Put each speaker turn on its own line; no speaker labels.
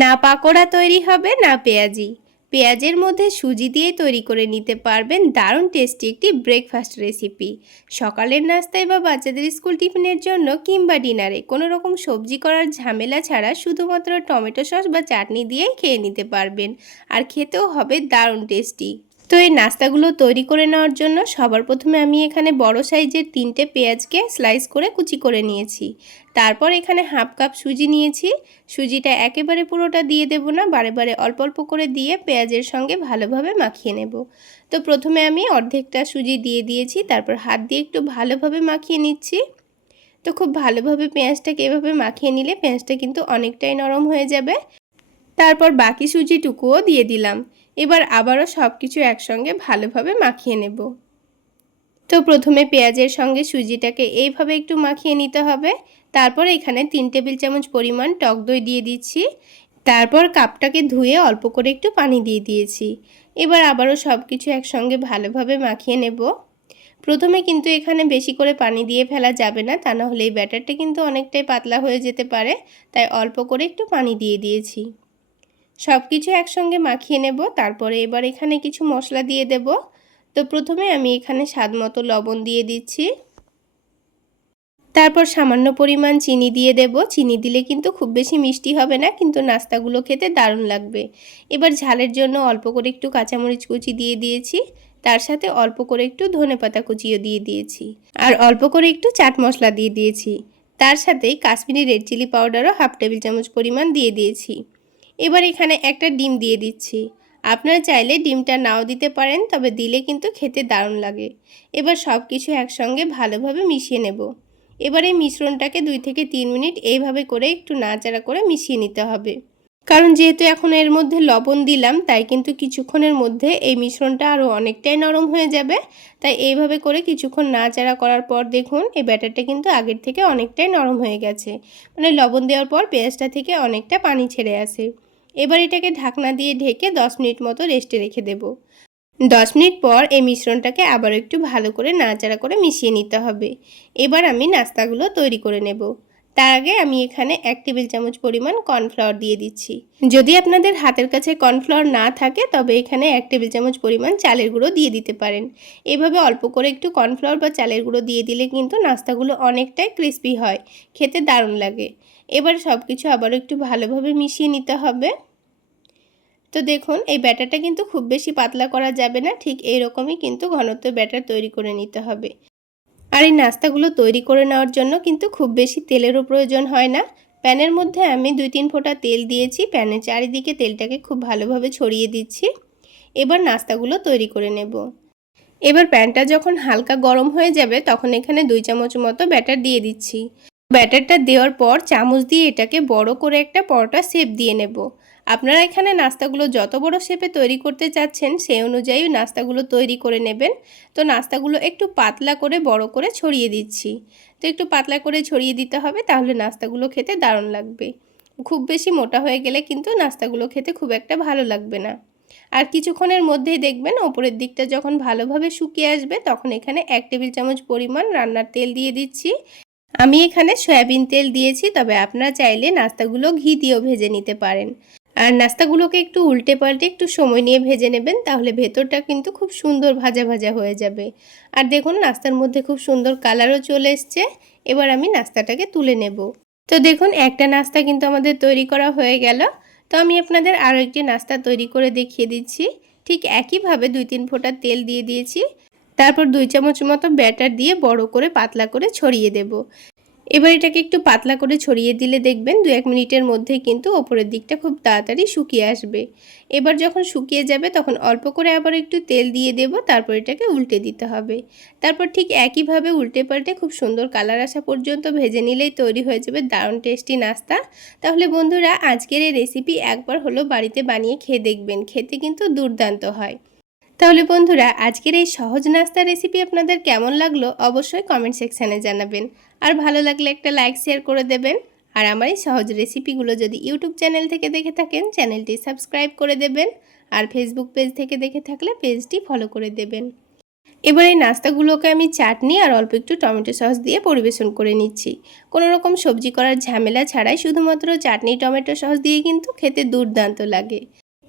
না পাকোড়া তৈরি হবে, না পেঁয়াজি। পেঁয়াজের মধ্যে সুজি দিয়ে তৈরি করে নিতে পারবেন দারুণ টেস্টি একটি ব্রেকফাস্ট রেসিপি সকালের নাস্তায় বা বাচ্চাদের স্কুল টিফিনের জন্য কিংবা ডিনারে কোনো রকম সবজি করার ঝামেলা ছাড়া শুধুমাত্র টমেটো সস বা চাটনি দিয়েই খেয়ে নিতে পারবেন। আর খেতেও হবে দারুণ টেস্টি। তো এই নাস্তাগুলো তৈরি করে নেওয়ার জন্য সবার প্রথমে আমি এখানে বড় সাইজের তিনটে পেঁয়াজকে স্লাইস করে কুচি করে নিয়েছি। তারপর এখানে হাফ কাপ সুজি নিয়েছি। সুজিটা একেবারে পুরোটা দিয়ে দেব না, বারে বারে অল্প অল্প করে দিয়ে পেঁয়াজের সঙ্গে ভালোভাবে মাখিয়ে নেব। তো প্রথমে আমি অর্ধেকটা সুজি দিয়ে দিয়েছি, তারপর হাত দিয়ে একটু ভালোভাবে মাখিয়ে নিচ্ছি। তো খুব ভালোভাবে পেঁয়াজটাকে এভাবে মাখিয়ে নিলে পেঁয়াজটা কিন্তু অনেকটাই নরম হয়ে যাবে। তারপর বাকি সুজিটুকুও দিয়ে দিলাম। এবার আবারও সব কিছু একসঙ্গে ভালোভাবে মাখিয়ে নেব। তো প্রথমে পেঁয়াজের সঙ্গে সুজিটাকে এইভাবে একটু মাখিয়ে নিতে হবে। তারপর এখানে তিন টেবিল চামচ পরিমাণ টক দই দিয়ে দিচ্ছি। তারপর কাপটাকে ধুয়ে অল্প করে একটু পানি দিয়ে দিয়েছি। এবার আবারও সব কিছু একসঙ্গে ভালোভাবে মাখিয়ে নেব। প্রথমে কিন্তু এখানে বেশি করে পানি দিয়ে ফেলা যাবে না, তা না হলে এই ব্যাটারটা কিন্তু অনেকটাই পাতলা হয়ে যেতে পারে, তাই অল্প করে একটু পানি দিয়ে দিয়েছি। সব কিছু একসঙ্গে মাখিয়ে নেব। তারপরে এবার এখানে কিছু মশলা দিয়ে দেব। তো প্রথমে আমি এখানে স্বাদ মতো লবণ দিয়ে দিচ্ছি। তারপর সামান্য পরিমাণ চিনি দিয়ে দেব। চিনি দিলে কিন্তু খুব বেশি মিষ্টি হবে না, কিন্তু নাস্তাগুলো খেতে দারুণ লাগবে। এবার ঝালের জন্য অল্প করে একটু কাঁচামরিচ কুচি দিয়ে দিয়েছি। তার সাথে অল্প করে একটু ধনে পাতা কুচিও দিয়ে দিয়েছি। আর অল্প করে একটু চাট মশলা দিয়ে দিয়েছি। তার সাথেই কাশ্মীরি রেড চিলি পাউডারও হাফ টেবিল চামচ পরিমাণ দিয়ে দিয়েছি। এবার এখানে একটা ডিম দিয়ে দিচ্ছি। আপনারা চাইলে ডিমটা নাও দিতে পারেন, তবে দিলে কিন্তু খেতে দারুণ লাগে। এবার সব কিছু একসঙ্গে ভালোভাবে মিশিয়ে নেব। এবার এই মিশ্রণটাকে দুই থেকে তিন মিনিট এইভাবে করে একটু নাড়াচাড়া করে মিশিয়ে নিতে হবে। কারণ যেহেতু এখন এর মধ্যে লবণ দিলাম, তাই কিন্তু কিছুক্ষণের মধ্যে এই মিশ্রণটা আরও অনেকটাই নরম হয়ে যাবে। তাই এইভাবে করে কিছুক্ষণ নাড়াচাড়া করার পর দেখুন, এই ব্যাটারটা কিন্তু আগের থেকে অনেকটাই নরম হয়ে গেছে। মানে লবণ দেওয়ার পর পেঁয়াজটা থেকে অনেকটা পানি ছেড়ে আসে। এবার এটাকে ঢাকনা দিয়ে ঢেকে দশ মিনিট মতো রেস্টে রেখে দেব। দশ মিনিট পর এই মিশ্রণটাকে আবার একটু ভালো করে নাড়াচাড়া করে মিশিয়ে নিতে হবে। এবার আমি নাস্তাগুলো তৈরি করে নেব। তার আগে আমি এখানে এক টেবিল চামচ পরিমাণ কর্নফ্লাওয়ার দিয়ে দিচ্ছি। যদি আপনাদের হাতের কাছে কর্নফ্লাওয়ার না থাকে, তবে এখানে এক টেবিল চামচ পরিমাণ চালের গুঁড়ো দিয়ে দিতে পারেন। এভাবে অল্প করে একটু কর্নফ্লাওয়ার বা চালের গুঁড়ো দিয়ে দিলে কিন্তু নাস্তাগুলো অনেকটাই ক্রিস্পি হয়, খেতে দারুণ লাগে। এবার সব কিছু আবার একটু ভালোভাবে মিশিয়ে নিতে হবে। তো দেখুন, এই ব্যাটারটা কিন্তু খুব বেশি পাতলা করা যাবে না, ঠিক এইরকমই কিন্তু ঘনত্ব ব্যাটার তৈরি করে নিতে হবে। আর এই নাস্তাগুলো তৈরি করে নেওয়ার জন্য কিন্তু খুব বেশি তেলেরও প্রয়োজন হয় না। প্যানের মধ্যে আমি দুই তিন ফোঁটা তেল দিয়েছি। প্যানের চারিদিকে তেলটাকে খুব ভালোভাবে ছড়িয়ে দিচ্ছি। এবার নাস্তাগুলো তৈরি করে নেব। এবার প্যানটা যখন হালকা গরম হয়ে যাবে তখন এখানে দুই চামচ মতো ব্যাটার দিয়ে দিচ্ছি। ব্যাটারটা দেওয়ার পর চামচ দিয়ে এটাকে বড় করে একটা পরোটা শেপ দিয়ে নেব। আপনারা এখানে নাস্তাগুলো যত বড় শেপে তৈরি করতে চাচ্ছেন, সেই অনুযায়ী নাস্তাগুলো তৈরি করে নেবেন। তো নাস্তাগুলো একটু পাতলা করে বড় করে ছড়িয়ে দিচ্ছি। তো একটু পাতলা করে ছড়িয়ে দিতে হবে, তাহলে নাস্তাগুলো খেতে দারুণ লাগবে। খুব বেশি মোটা হয়ে গেলে কিন্তু নাস্তাগুলো খেতে খুব একটা ভালো লাগবে না। আর কিছুক্ষণের মধ্যেই দেখবেন ওপরের দিকটা যখন ভালোভাবে শুকিয়ে আসবে, তখন এখানে এক টেবিল চামচ পরিমাণ রান্নার তেল দিয়ে দিচ্ছি। আমি এখানে সয়াবিন তেল দিয়েছি, তবে আপনারা চাইলে নাস্তাগুলো ঘি দিয়েও ভেজে নিতে পারেন। আর নাস্তাগুলোকে একটু উল্টে পাল্টে একটু সময় নিয়ে ভেজে নেবেন, তাহলে ভেতরটা কিন্তু খুব সুন্দর ভাজা ভাজা হয়ে যাবে। আর দেখুন, নাস্তার মধ্যে খুব সুন্দর কালারও চলে এসছে। এবার আমি নাস্তাটাকে তুলে নেব। তো দেখুন, একটা নাস্তা কিন্তু আমাদের তৈরি করা হয়ে গেল। তো আমি আপনাদের আরও একটি নাস্তা তৈরি করে দেখিয়ে দিচ্ছি। ঠিক একইভাবে দুই তিন ফোঁটা তেল দিয়ে দিয়েছি। তারপর দুই চামচ মতো ব্যাটার দিয়ে বড় করে পাতলা করে ছড়িয়ে দেব। এবার এটাকে একটু পাতলা করে ছড়িয়ে দিলে দেখবেন দু এক মিনিটের মধ্যে কিন্তু ওপরের দিকটা খুব তাড়াতাড়ি শুকিয়ে আসবে। এবার যখন শুকিয়ে যাবে তখন অল্প করে আবার একটু তেল দিয়ে দেব, তারপর এটাকে উল্টে দিতে হবে। তারপর ঠিক একইভাবে উল্টে পাল্টে খুব সুন্দর কালার আসা পর্যন্ত ভেজে নিলেই তৈরি হয়ে যাবে দারুণ টেস্টি নাস্তা। তাহলে বন্ধুরা, আজকের এই রেসিপি একবার হলো বাড়িতে বানিয়ে খেয়ে দেখবেন। খেতে কিন্তু দুর্দান্ত হয়। তাহলে বন্ধুরা, আজকের এই সহজ নাস্তা রেসিপি আপনাদের কেমন লাগল অবশ্যই কমেন্ট সেকশানে জানাবেন। আর ভালো লাগলে একটা লাইক শেয়ার করে দেবেন। আর আমার এই সহজ রেসিপিগুলো যদি ইউটিউব চ্যানেল থেকে দেখে থাকেন চ্যানেলটি সাবস্ক্রাইব করে দেবেন। আর ফেসবুক পেজ থেকে দেখে থাকলে পেজটি ফলো করে দেবেন। এবার এই নাস্তাগুলোকে আমি চাটনি আর অল্প একটু টমেটো সস দিয়ে পরিবেশন করে নিচ্ছি। কোনো রকম সবজি করার ঝামেলা ছাড়াই শুধুমাত্র চাটনি, টমেটো সস দিয়ে কিন্তু খেতে দুর্দান্ত লাগে।